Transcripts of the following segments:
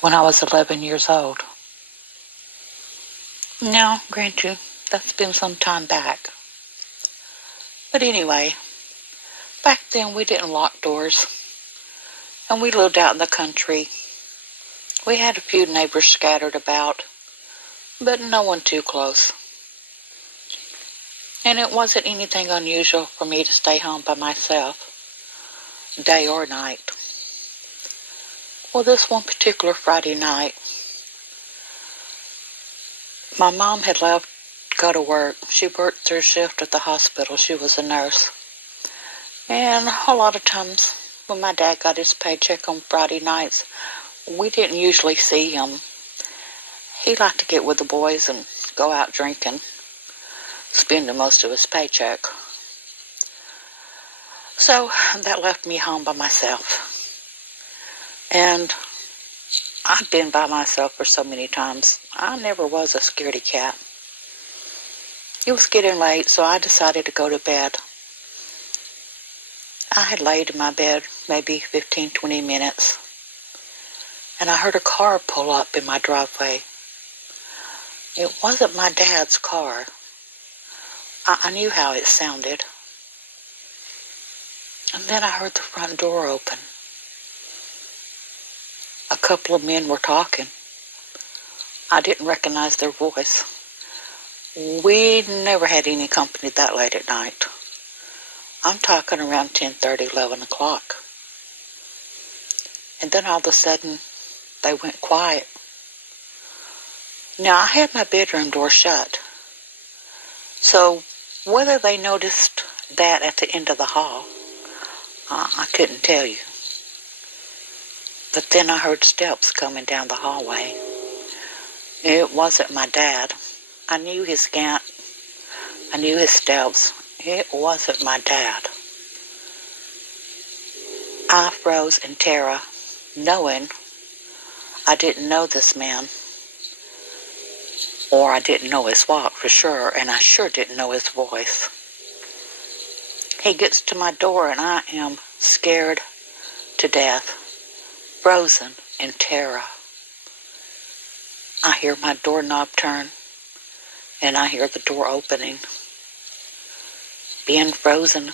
when I was 11 years old. Now, granted, that's been some time back. But anyway, back then we didn't lock doors, and we lived out in the country. We had a few neighbors scattered about, but no one too close. And it wasn't anything unusual for me to stay home by myself, day or night. Well, this one particular Friday night, my mom had left to go to work. She worked through shift at the hospital. She was a nurse. And a lot of times when my dad got his paycheck on Friday nights, we didn't usually see him. He liked to get with the boys and go out drinking, spending most of his paycheck. So that left me home by myself. And I've been by myself for so many times. I never was a scaredy cat. It was getting late, so I decided to go to bed. I had laid in my bed maybe 15, 20 minutes, and I heard a car pull up in my driveway. It wasn't my dad's car. I knew how it sounded. And then I heard the front door open. A couple of men were talking. I didn't recognize their voice. We never had any company that late at night. I'm talking around 10:30, 11 o'clock. And then all of a sudden, they went quiet. Now, I had my bedroom door shut. So whether they noticed that at the end of the hall, I couldn't tell you. But then I heard steps coming down the hallway. It wasn't my dad. I knew his gait. I knew his steps. It wasn't my dad. I froze in terror, knowing I didn't know this man. Or I didn't know his walk for sure, and I sure didn't know his voice. He gets to my door, and I am scared to death, frozen in terror. I hear my doorknob turn, and I hear the door opening. Being frozen,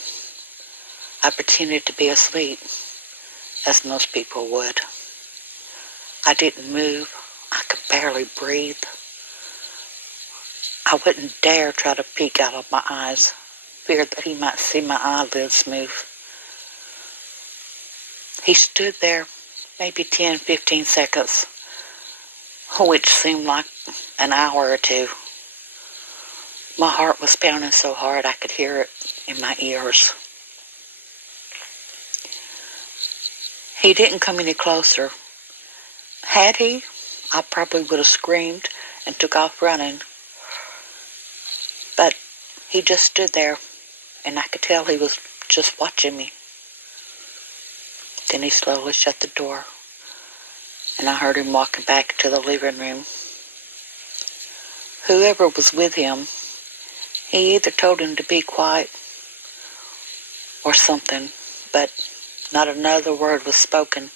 I pretended to be asleep, as most people would. I didn't move. I could barely breathe. I wouldn't dare try to peek out of my eyes, feared that he might see my eyelids move. He stood there maybe 10, 15 seconds, which seemed like an hour or two. My heart was pounding so hard I could hear it in my ears. He didn't come any closer. Had he, I probably would have screamed and took off running. But he just stood there, and I could tell he was just watching me. Then he slowly shut the door, and I heard him walking back to the living room. Whoever was with him, he either told him to be quiet or something, but not another word was spoken.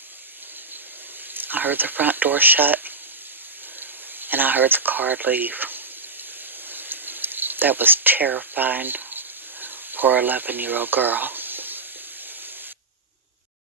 I heard the front door shut, and I heard the car leave. That was terrifying for an 11-year-old girl.